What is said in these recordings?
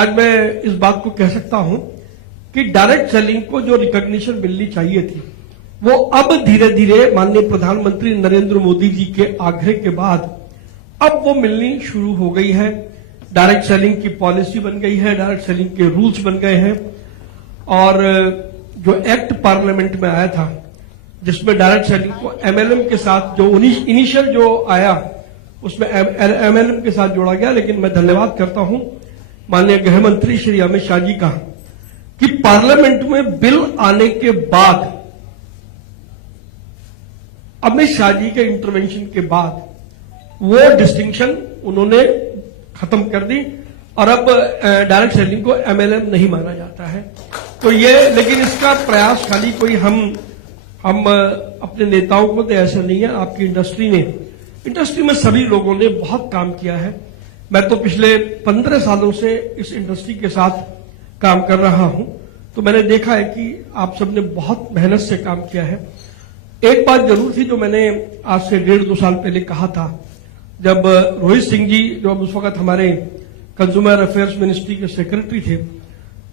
आज मैं इस बात को कह सकता हूं कि डायरेक्ट सेलिंग को जो रिकॉग्निशन मिलनी चाहिए थी वो अब धीरे धीरे माननीय प्रधानमंत्री नरेंद्र मोदी जी के आग्रह के बाद अब वो मिलनी शुरू हो गई है। डायरेक्ट सेलिंग की पॉलिसी बन गई है, डायरेक्ट सेलिंग के रूल्स बन गए हैं और जो एक्ट पार्लियामेंट में आया था जिसमें डायरेक्ट सेलिंग को एमएलएम के साथ जो इनिशियल जो आया उसमें एमएलएम के साथ जोड़ा गया। लेकिन मैं धन्यवाद करता हूं माननीय गृह मंत्री श्री अमित शाह जी का कि पार्लियामेंट में बिल आने के बाद अमित शाह जी के इंटरवेंशन के बाद वो डिस्टिंक्शन उन्होंने खत्म कर दी और अब डायरेक्ट सेलिंग को एमएलएम नहीं माना जाता है। तो ये लेकिन इसका प्रयास खाली कोई हम अपने नेताओं को तो ऐसा नहीं है, आपकी इंडस्ट्री में सभी लोगों ने बहुत काम किया है। मैं तो पिछले 15 सालों से इस इंडस्ट्री के साथ काम कर रहा हूं, तो मैंने देखा है कि आप सबने बहुत मेहनत से काम किया है। एक बात जरूर थी जो मैंने आज से 1.5-2 साल पहले कहा था, जब रोहित सिंह जी जो उस वक्त हमारे कंज्यूमर अफेयर्स मिनिस्ट्री के सेक्रेटरी थे,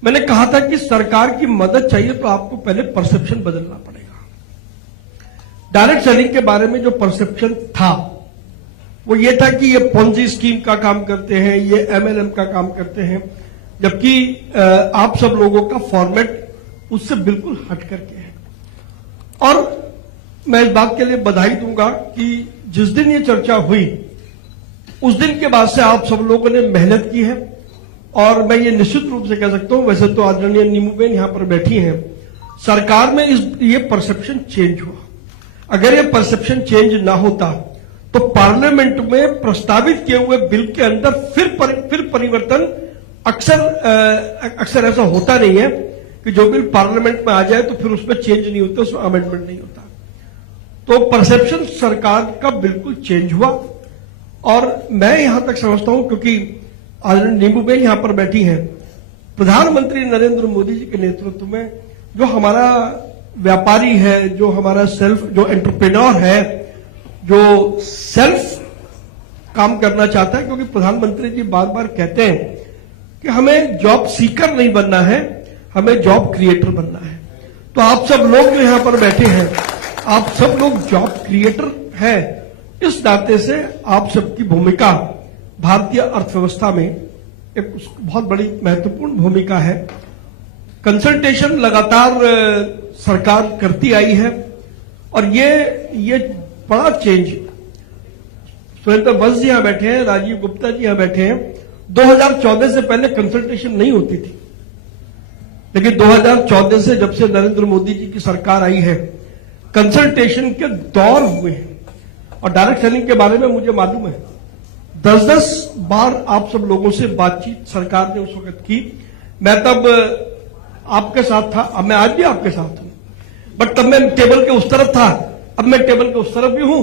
मैंने कहा था कि सरकार की मदद चाहिए तो आपको पहले परसेप्शन बदलना पड़ेगा। डायरेक्ट सेलिंग के बारे में जो परसेप्शन था वो ये था कि ये पोंजी स्कीम का काम करते हैं, ये एमएलएम का काम करते हैं, जबकि आप सब लोगों का फॉर्मेट उससे बिल्कुल हट करके है। और मैं इस बात के लिए बधाई दूंगा कि जिस दिन ये चर्चा हुई उस दिन के बाद से आप सब लोगों ने मेहनत की है और मैं ये निश्चित रूप से कह सकता हूं, वैसे तो आदरणीय नीमूबेन यहां पर बैठी हैं, सरकार में ये परसेप्शन चेंज हुआ। अगर ये परसेप्शन चेंज ना होता तो पार्लियामेंट में प्रस्तावित किए हुए बिल के अंदर फिर परिवर्तन अक्सर ऐसा होता नहीं है कि जो बिल पार्लियामेंट में आ जाए तो फिर उसमें चेंज नहीं होता, उसमें अमेंडमेंट नहीं होता। तो परसेप्शन सरकार का बिल्कुल चेंज हुआ और मैं यहां तक समझता हूं, क्योंकि आदरणीय नीमूबेन यहां पर बैठी हैं, प्रधानमंत्री नरेंद्र मोदी जी के नेतृत्व में जो हमारा व्यापारी है, जो हमारा जो एंटरप्रेन्योर है, जो सेल्फ काम करना चाहता है, क्योंकि प्रधानमंत्री जी बार बार कहते हैं कि हमें जॉब सीकर नहीं बनना है, हमें जॉब क्रिएटर बनना है। तो आप सब लोग जो यहां पर बैठे हैं, आप सब लोग जॉब क्रिएटर हैं। इस नाते से आप सबकी भूमिका भारतीय अर्थव्यवस्था में एक बहुत बड़ी महत्वपूर्ण भूमिका है। कंसल्टेशन लगातार सरकार करती आई है और ये बड़ा चेंज, सुरेंद्र वंश जी यहां बैठे हैं, राजीव गुप्ता जी यहां बैठे हैं, 2014 से पहले कंसल्टेशन नहीं होती थी, लेकिन 2014 से जब से नरेंद्र मोदी जी की सरकार आई है कंसल्टेशन के दौर हुए हैं। और डायरेक्ट सेलिंग के बारे में मुझे मालूम है 10-10 बार आप सब लोगों से बातचीत सरकार ने उस वक्त की। मैं तब आपके साथ था, अब मैं आज भी आपके साथ हूं, बट तब मैं टेबल के उस तरफ था, अब मैं टेबल के उस तरफ भी हूं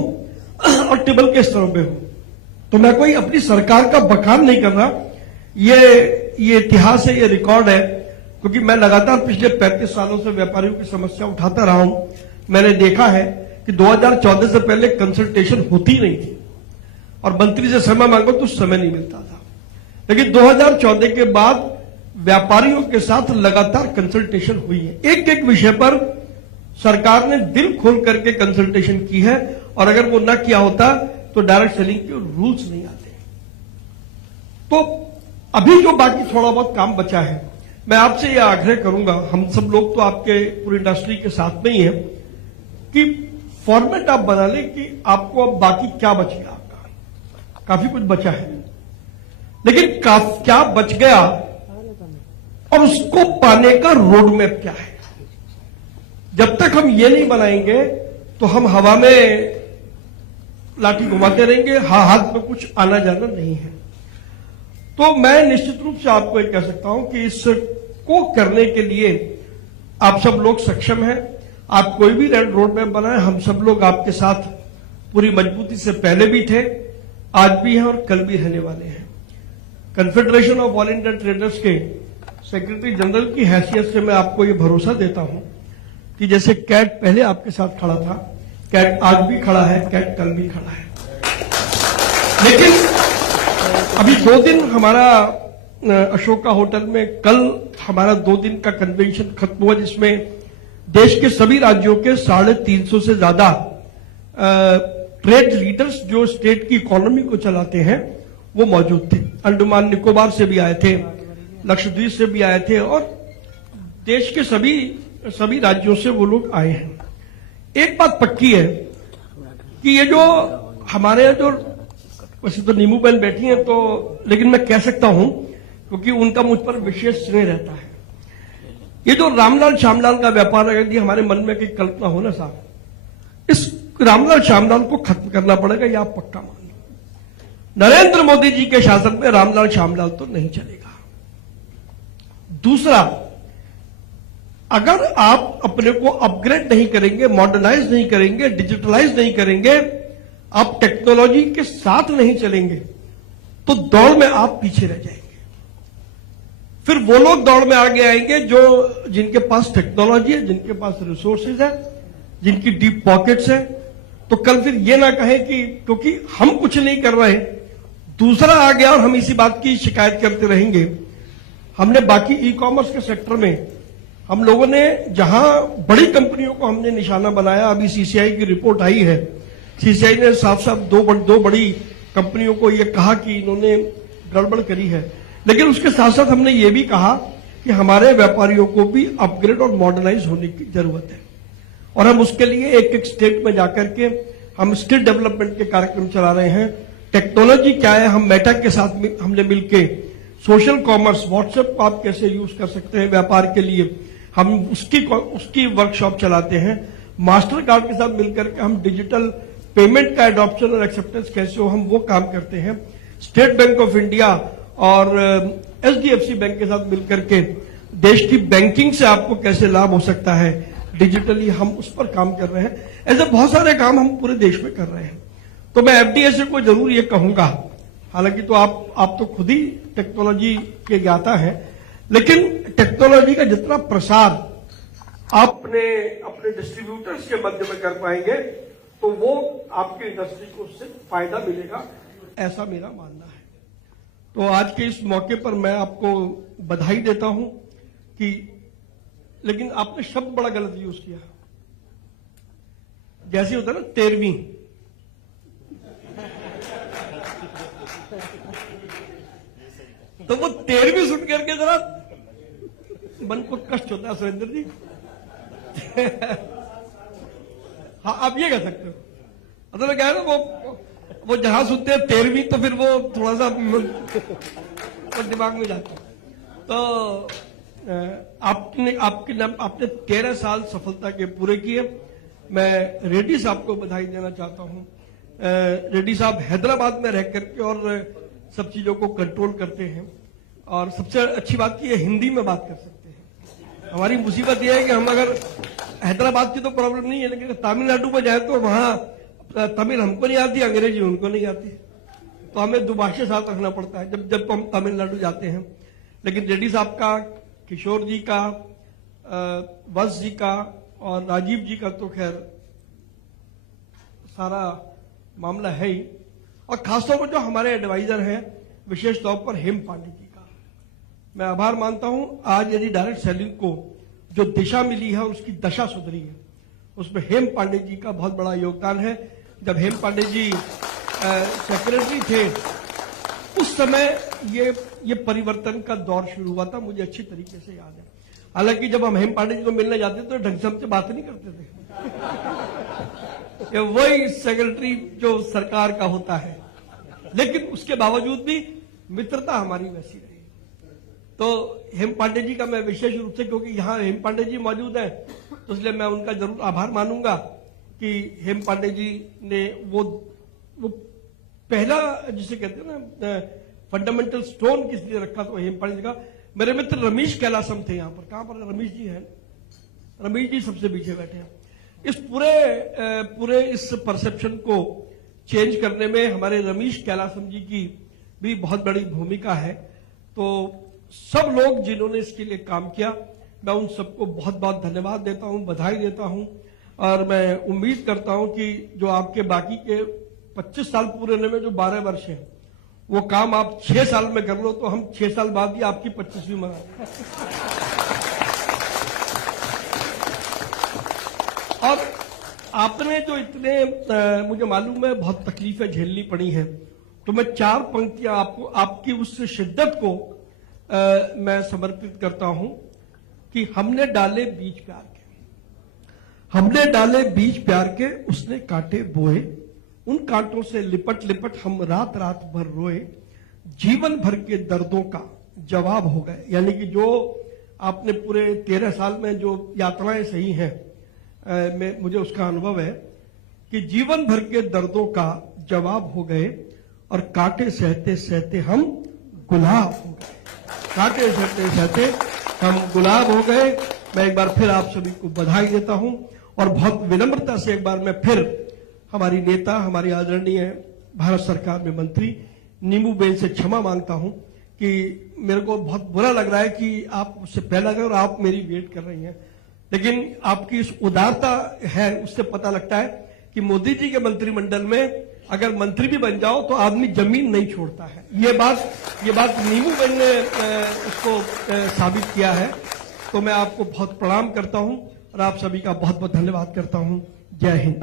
और टेबल के इस तरफ भी हूं। तो मैं कोई अपनी सरकार का बखान नहीं कर रहा, ये इतिहास है, ये रिकॉर्ड है, क्योंकि मैं लगातार पिछले 35 सालों से व्यापारियों की समस्या उठाता रहा हूं। मैंने देखा है कि 2014 से पहले कंसल्टेशन होती नहीं थी और मंत्री से समय मांगो तो समय नहीं मिलता था, लेकिन 2014 के बाद व्यापारियों के साथ लगातार कंसल्टेशन हुई है। एक एक विषय पर सरकार ने दिल खोल करके कंसल्टेशन की है और अगर वो ना किया होता तो डायरेक्ट सेलिंग के रूल्स नहीं आते। तो अभी जो बाकी थोड़ा बहुत काम बचा है, मैं आपसे यह आग्रह करूंगा, हम सब लोग तो आपके पूरी इंडस्ट्री के साथ में ही है, कि फॉर्मेट आप बना लें कि आपको अब बाकी क्या बच गया। आपका काफी कुछ बचा है, लेकिन क्या बच गया और उसको पाने का रोड मैप क्या है। जब तक हम ये नहीं बनाएंगे तो हम हवा में लाठी घुमाते रहेंगे, हाथ में कुछ आना जाना नहीं है। तो मैं निश्चित रूप से आपको ये कह सकता हूं कि इसको करने के लिए आप सब लोग सक्षम हैं। आप कोई भी रोड मैप बनाए, हम सब लोग आपके साथ पूरी मजबूती से पहले भी थे, आज भी हैं और कल भी रहने वाले हैं। Confederation of all India traders के सेक्रेटरी जनरल की हैसियत से मैं आपको ये भरोसा देता हूं कि जैसे कैट पहले आपके साथ खड़ा था, कैट आज भी खड़ा है, कैट कल भी खड़ा है। लेकिन अभी 2 दिन हमारा अशोका होटल में कल हमारा 2 दिन का कन्वेंशन खत्म हुआ, जिसमें देश के सभी राज्यों के 350 से ज्यादा ट्रेड लीडर्स जो स्टेट की इकोनॉमी को चलाते हैं वो मौजूद थे। अंडमान निकोबार से भी आए थे, लक्षद्वीप से भी आए थे और देश के सभी राज्यों से वो लोग आए हैं। एक बात पक्की है कि ये जो हमारे जो, वैसे तो नीमू बहन बैठी हैं तो, लेकिन मैं कह सकता हूं क्योंकि उनका मुझ पर विशेष स्नेह रहता है, ये जो रामलाल श्यामलाल का व्यापार है, यदि हमारे मन में कोई कल्पना हो ना साहब, इस रामलाल श्यामलाल को खत्म करना पड़ेगा, ये आप पक्का मान लो। नरेंद्र मोदी जी के शासन में रामलाल श्यामलाल तो नहीं चलेगा। दूसरा, अगर आप अपने को अपग्रेड नहीं करेंगे, मॉडर्नाइज नहीं करेंगे, डिजिटलाइज नहीं करेंगे, आप टेक्नोलॉजी के साथ नहीं चलेंगे तो दौड़ में आप पीछे रह जाएंगे। फिर वो लोग दौड़ में आगे आएंगे जो जिनके पास टेक्नोलॉजी है, जिनके पास रिसोर्सेज है, जिनकी डीप पॉकेट्स है। तो कल फिर ये ना कहें कि क्योंकि हम कुछ नहीं कर रहे, दूसरा आ गया और हम इसी बात की शिकायत करते रहेंगे। हमने बाकी ई कॉमर्स के सेक्टर में हम लोगों ने जहां बड़ी कंपनियों को हमने निशाना बनाया, अभी सीसीआई की रिपोर्ट आई है, सीसीआई ने साफ साफ दो बड़ी कंपनियों को यह कहा कि इन्होंने गड़बड़ करी है। लेकिन उसके साथ साथ हमने ये भी कहा कि हमारे व्यापारियों को भी अपग्रेड और मॉडर्नाइज होने की जरूरत है और हम उसके लिए एक एक स्टेट में जाकर के हम स्किल डेवलपमेंट के कार्यक्रम चला रहे हैं। टेक्नोलॉजी क्या है, हम मेटा के साथ हमने मिलकर सोशल कॉमर्स, व्हाट्सएप को आप कैसे यूज कर सकते हैं व्यापार के लिए, हम उसकी वर्कशॉप चलाते हैं। मास्टर कार्ड के साथ मिलकर के हम डिजिटल पेमेंट का एडॉप्शन और एक्सेप्टेंस कैसे हो, हम वो काम करते हैं। स्टेट बैंक ऑफ इंडिया और एचडीएफसी बैंक के साथ मिलकर के देश की बैंकिंग से आपको कैसे लाभ हो सकता है डिजिटली, हम उस पर काम कर रहे हैं। ऐसे बहुत सारे काम हम पूरे देश में कर रहे हैं। तो मैं एफडीआई को जरूर ये कहूंगा, हालांकि तो आप तो खुद ही टेक्नोलॉजी के ज्ञाता हैं, लेकिन टेक्नोलॉजी का जितना प्रसार आप अपने डिस्ट्रीब्यूटर्स के मध्य में कर पाएंगे तो वो आपकी इंडस्ट्री को उससे फायदा मिलेगा, ऐसा मेरा मानना है। तो आज के इस मौके पर मैं आपको बधाई देता हूं कि, लेकिन आपने शब्द बड़ा गलत यूज किया। जैसे होता है ना 13वीं, तो वो 13वीं सुन करके जरा मन को कष्ट होता है सुरेंद्र जी। हाँ, आप ये कह सकते हो। मतलब क्या है ना, वो जहां सुनते हैं 13वीं तो फिर वो थोड़ा सा दिमाग में जाता है। तो आपने 13 साल सफलता के पूरे किए। मैं रेड्डी साहब को बधाई देना चाहता हूं। रेड्डी साहब हैदराबाद में रह करके और सब चीजों को कंट्रोल करते हैं और सबसे अच्छी बात की हिंदी में बात कर सकते हैं। हमारी मुसीबत यह है कि हम अगर हैदराबाद की तो प्रॉब्लम नहीं है, लेकिन तमिलनाडु में जाए तो वहां तमिल हमको नहीं आती, अंग्रेजी उनको नहीं आती, तो हमें दुभाषा साथ रखना पड़ता है जब हम तमिलनाडु जाते हैं। लेकिन रेड्डी साहब का, किशोर जी का, वत्स जी का और राजीव जी का तो खैर सारा मामला है ही, और खासतौर पर जो हमारे एडवाइजर हैं, विशेष तौर पर हेम पांडे जी का मैं आभार मानता हूं। आज यदि डायरेक्ट सेलिंग को जो दिशा मिली है और उसकी दशा सुधरी है, उसमें हेम पांडे जी का बहुत बड़ा योगदान है। जब हेम पांडे जी सेक्रेटरी थे उस समय ये परिवर्तन का दौर शुरू हुआ था, मुझे अच्छी तरीके से याद है। हालांकि जब हम हेम पांडे जी को मिलने जाते तो ढंग से हमसे बात नहीं करते थे। वही सेक्रेटरी जो सरकार का होता है, लेकिन उसके बावजूद भी मित्रता हमारी वैसी रही। तो हेम पांडे जी का मैं विशेष रूप से, क्योंकि यहां हेम पांडे जी मौजूद है, तो इसलिए मैं उनका जरूर आभार मानूंगा कि हेम पांडे जी ने वो पहला जिसे कहते हैं ना फंडामेंटल स्टोन किसने रखा, तो हेम पांडे जी का। मेरे मित्र रमेश कैलासम थे यहाँ पर, कहां पर रमेश जी हैं? रमेश जी सबसे पीछे बैठे हैं। इस पूरे इस परसेप्शन को चेंज करने में हमारे रमेश कैलासम जी की भी बहुत बड़ी भूमिका है। तो सब लोग जिन्होंने इसके लिए काम किया, मैं उन सबको बहुत बहुत धन्यवाद देता हूं, बधाई देता हूं, और मैं उम्मीद करता हूं कि जो आपके बाकी के 25 साल पूरे होने में जो 12 वर्ष हैं, वो काम आप 6 साल में कर लो तो हम 6 साल बाद ही आपकी 25वीं मनाएंगे। और आपने जो इतने मुझे मालूम है बहुत तकलीफें झेलनी पड़ी हैं, तो मैं 4 पंक्तियां आपको आपकी उस शिद्दत को मैं समर्पित करता हूं कि हमने डाले बीज प्यार के, हमने डाले बीज प्यार के, उसने कांटे बोए, उन कांटों से लिपट लिपट हम रात रात भर रोए, जीवन भर के दर्दों का जवाब हो गए। यानी कि जो आपने पूरे 13 साल में जो यात्राएं सही हैं, मुझे उसका अनुभव है कि जीवन भर के दर्दों का जवाब हो गए और कांटे सहते सहते हम गुलाब हो गए, कांटे सहते सहते हम गुलाब हो गए। मैं एक बार फिर आप सभी को बधाई देता हूं और बहुत विनम्रता से एक बार मैं फिर हमारी नेता, हमारी आदरणीय भारत सरकार में मंत्री नीमूबेन से क्षमा मांगता हूं कि मेरे को बहुत बुरा लग रहा है कि आप उससे पहले गए और आप मेरी वेट कर रही हैं, लेकिन आपकी इस उदारता है, उससे पता लगता है कि मोदी जी के मंत्रिमंडल में अगर मंत्री भी बन जाओ तो आदमी जमीन नहीं छोड़ता है। ये बात नीमूबेन ने उसको साबित किया है। तो मैं आपको बहुत प्रणाम करता हूं और आप सभी का बहुत बहुत धन्यवाद करता हूं। जय हिंद।